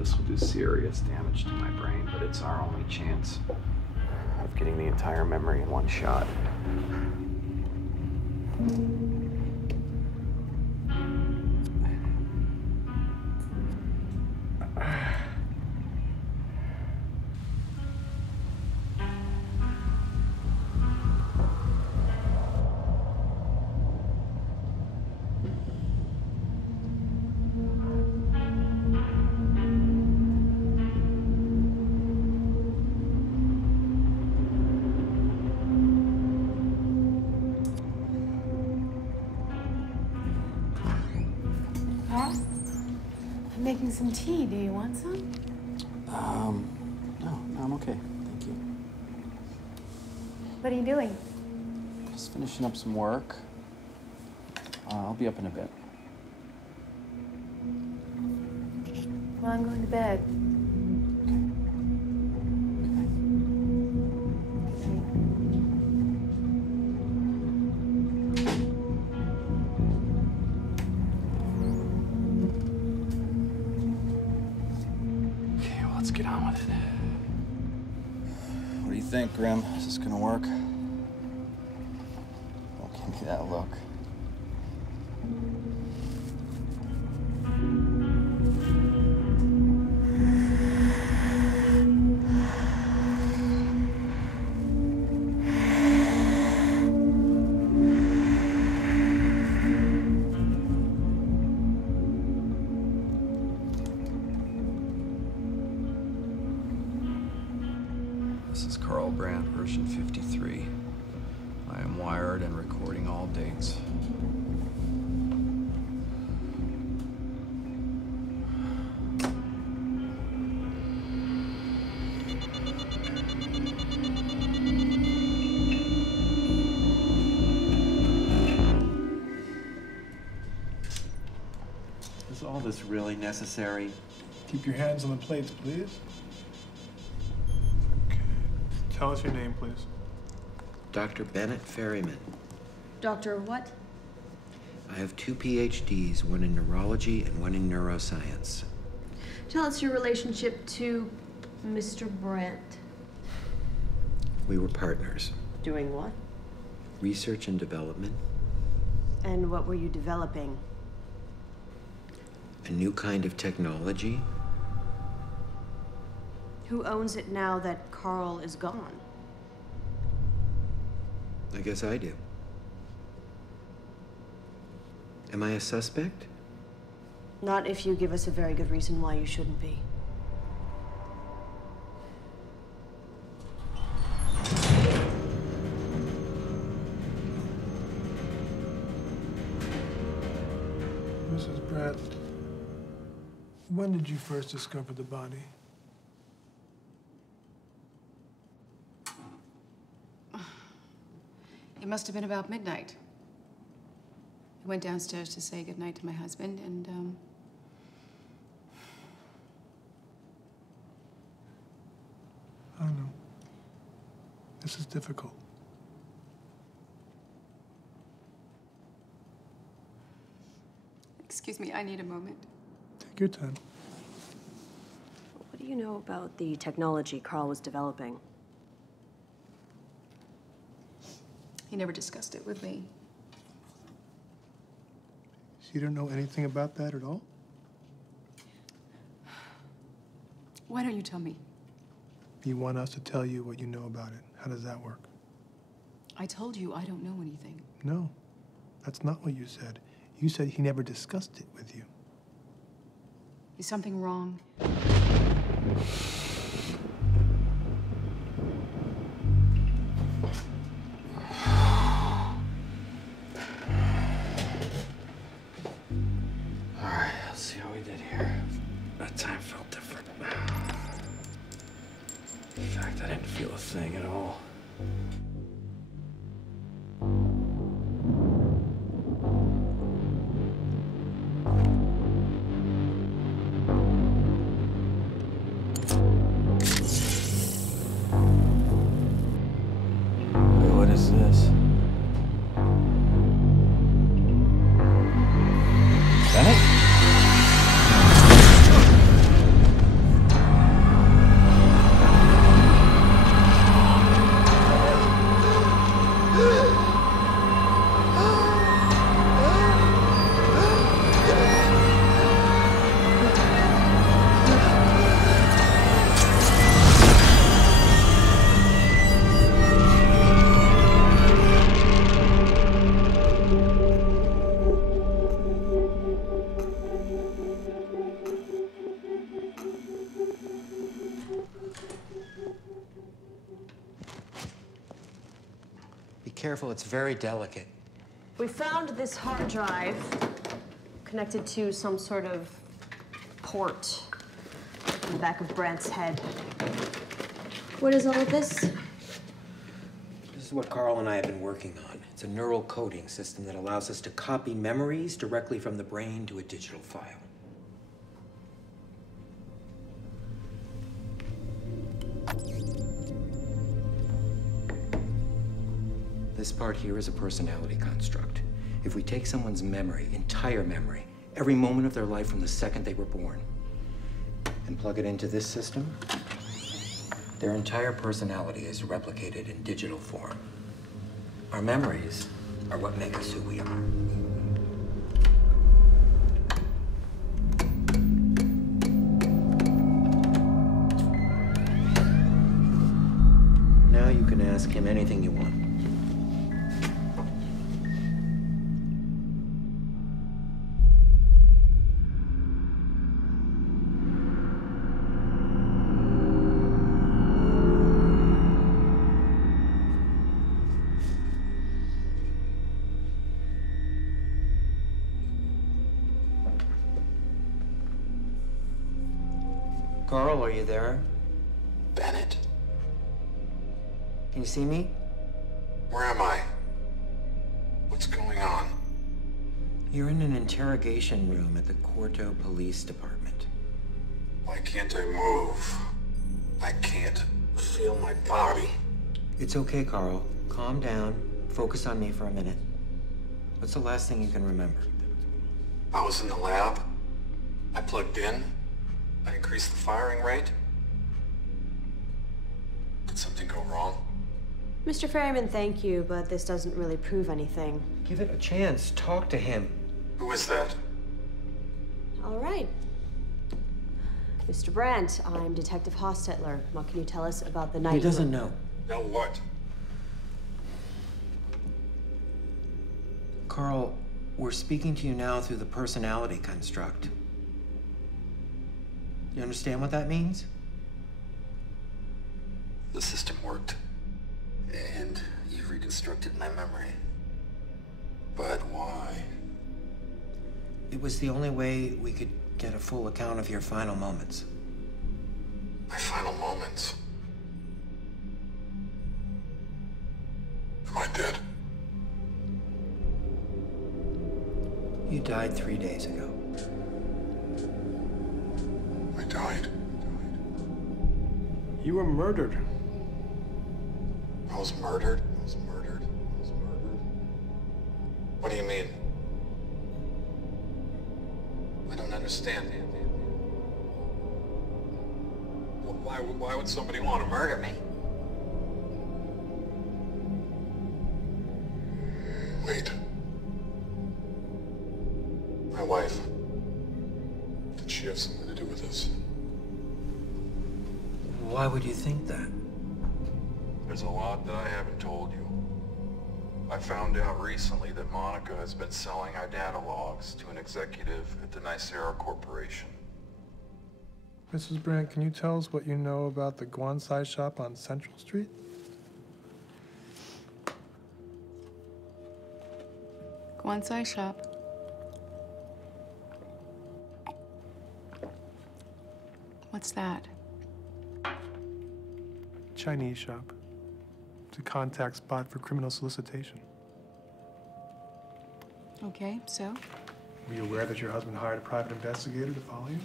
this will do serious damage to my brain, but it's our only chance of getting the entire memory in one shot. Making some tea. Do you want some? No, I'm okay. Thank you. What are you doing? Just finishing up some work. I'll be up in a bit. Well, I'm going to bed. Let's get on with it. What do you think, Grim? Is this gonna work? Don't give me that look. This is KARL BRANT, version 53. I am wired and recording all dates. Is all this really necessary? Keep your hands on the plates, please. Tell us your name, please. Dr. Bennett Ferryman. Doctor what? I have 2 PhDs, one in neurology and one in neuroscience. Tell us your relationship to Mr. Brant. We were partners. Doing what? Research and development. And what were you developing? A new kind of technology. Who owns it now that KARL is gone? I guess I do. Am I a suspect? Not if you give us a very good reason why you shouldn't be. Mrs. Brant, when did you first discover the body? It must have been about midnight. I went downstairs to say goodnight to my husband, and, I know. This is difficult. excuse me, I need a moment. Take your time. What do you know about the technology KARL was developing? He never discussed it with me. So you don't know anything about that at all? Why don't you tell me? You want us to tell you what you know about it. How does that work? I told you I don't know anything. No, that's not what you said. You said he never discussed it with you. Is something wrong? Alright, let's see how we did here. That time felt different. In fact, I didn't feel a thing at all. careful, it's very delicate. We found this hard drive connected to some sort of port in the back of Brant's head. What is all of this? This is what Karl and I have been working on. It's a neural coding system that allows us to copy memories directly from the brain to a digital file. This part here is a personality construct. If we take someone's memory, entire memory, every moment of their life from the second they were born, and plug it into this system, their entire personality is replicated in digital form. Our memories are what make us who we are. Now you can ask him anything you want. Karl, are you there? Bennett? Can you see me? Where am I? What's going on? You're in an interrogation room at the Quarto Police Department. Why can't I move? I can't feel my body. It's okay, Karl. Calm down. Focus on me for a minute. What's the last thing you can remember? I was in the lab. I plugged in. I increased the firing rate. Did something go wrong? Mr. Ferryman, thank you, but this doesn't really prove anything. Give it a chance. Talk to him. Who is that? All right. Mr. Brant, I'm Detective Hostetler. What can you tell us about the night? He doesn't know. Know what? Karl, we're speaking to you now through the personality construct. You understand what that means? The system worked. And you've reconstructed my memory. But why? It was the only way we could get a full account of your final moments. My final moments. Am I dead? You died 3 days ago. I died. You were murdered. I was murdered? I was murdered? I was murdered? What do you mean? I don't understand. Why would somebody want to murder me? Wait. My wife. Did she have something to do with this? Why would you think that? There's a lot that I haven't told you. I found out recently that Monica has been selling our data logs to an executive at the Nicera Corporation. Mrs. Brant, can you tell us what you know about the Guansai shop on Central Street? Guansai shop. What's that? Chinese shop. It's a contact spot for criminal solicitation. Okay, so? Were you aware that your husband hired a private investigator to follow you?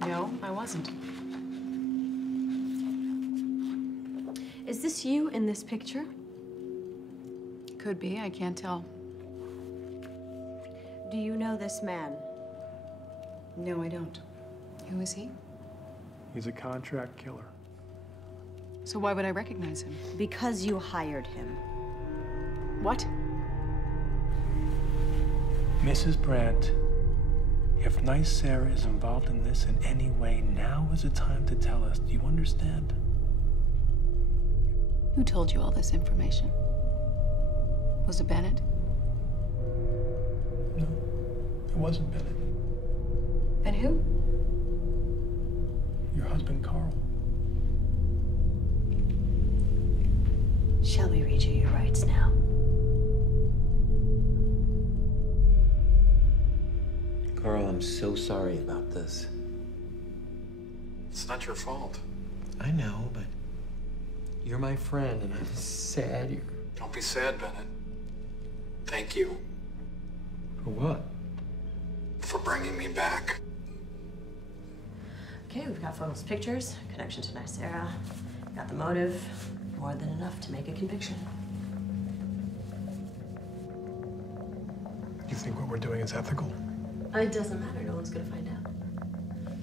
No, I wasn't. Is this you in this picture? Could be, I can't tell. Do you know this man? No, I don't. Who is he? He's a contract killer. So why would I recognize him? Because you hired him. What? Mrs. Brant, if Nicera is involved in this in any way, now is the time to tell us. Do you understand? Who told you all this information? Was it Bennett? No, it wasn't Bennett. Then who? Your husband, Karl. Shall we read you your rights now? Carl, I'm so sorry about this. It's not your fault. I know, but you're my friend, and I'm sad you're... Don't be sad, Bennett. Thank you For what? for bringing me back. Okay, we've got photos, pictures, connection to Nicera. Got the motive. More than enough to make a conviction. You think what we're doing is ethical? It doesn't matter. No one's gonna find out.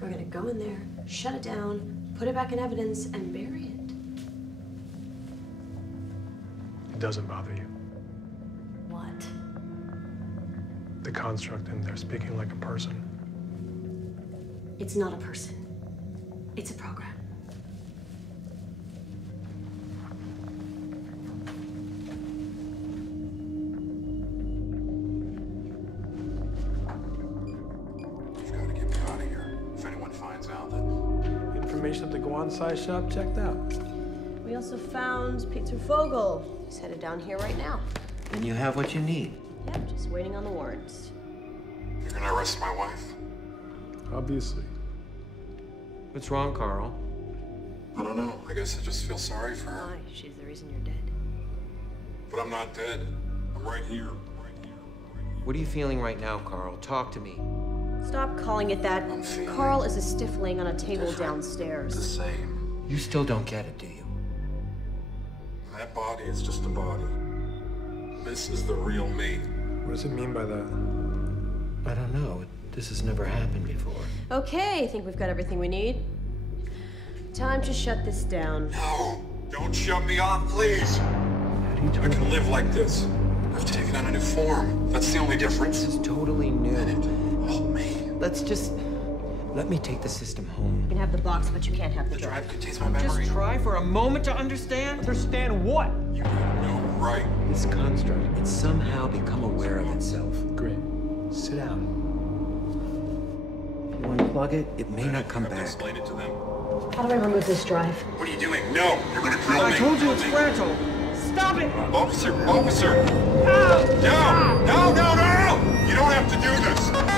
We're gonna go in there, shut it down, put it back in evidence, and bury it. It doesn't bother you. What? The construct in there speaking like a person. It's not a person. It's a program. You've got to get me out of here. If anyone finds out that... Information at the Guan-Sai shop checked out. We also found Peter Vogel. He's headed down here right now. And you have what you need. Yep, just waiting on the warrants. You're gonna arrest my wife? Obviously. What's wrong, Carl? I don't know. I guess I just feel sorry for her. Why? She's the reason you're dead. But I'm not dead. I'm right here. What are you feeling right now, Carl? Talk to me. Stop calling it that. I'm feeling Carl is a stiff laying on a table different. The downstairs. same. You still don't get it, do you? That body is just a body. This is the real me. What does it mean by that? I don't know. This has never happened before. Okay, I think we've got everything we need. Time to shut this down. No! Don't shut me off, please! How do you I turn can live like this. I've taken on a new form. That's the only difference. This is totally new. Help me. Let's just... Let me take the system home. You can have the box, but you can't have the The drive. drive contains my memory. Just try for a moment to understand. Understand what? You have no right. This construct, it's somehow become aware of itself. Great. Sit down. If you unplug it, it may not come Have to back. explain it to them. How do I remove this drive? What are you doing? No! You're gonna kill me! I told you it's fragile. Stop it! Officer! Officer! No! No! No! No! You don't have to do this!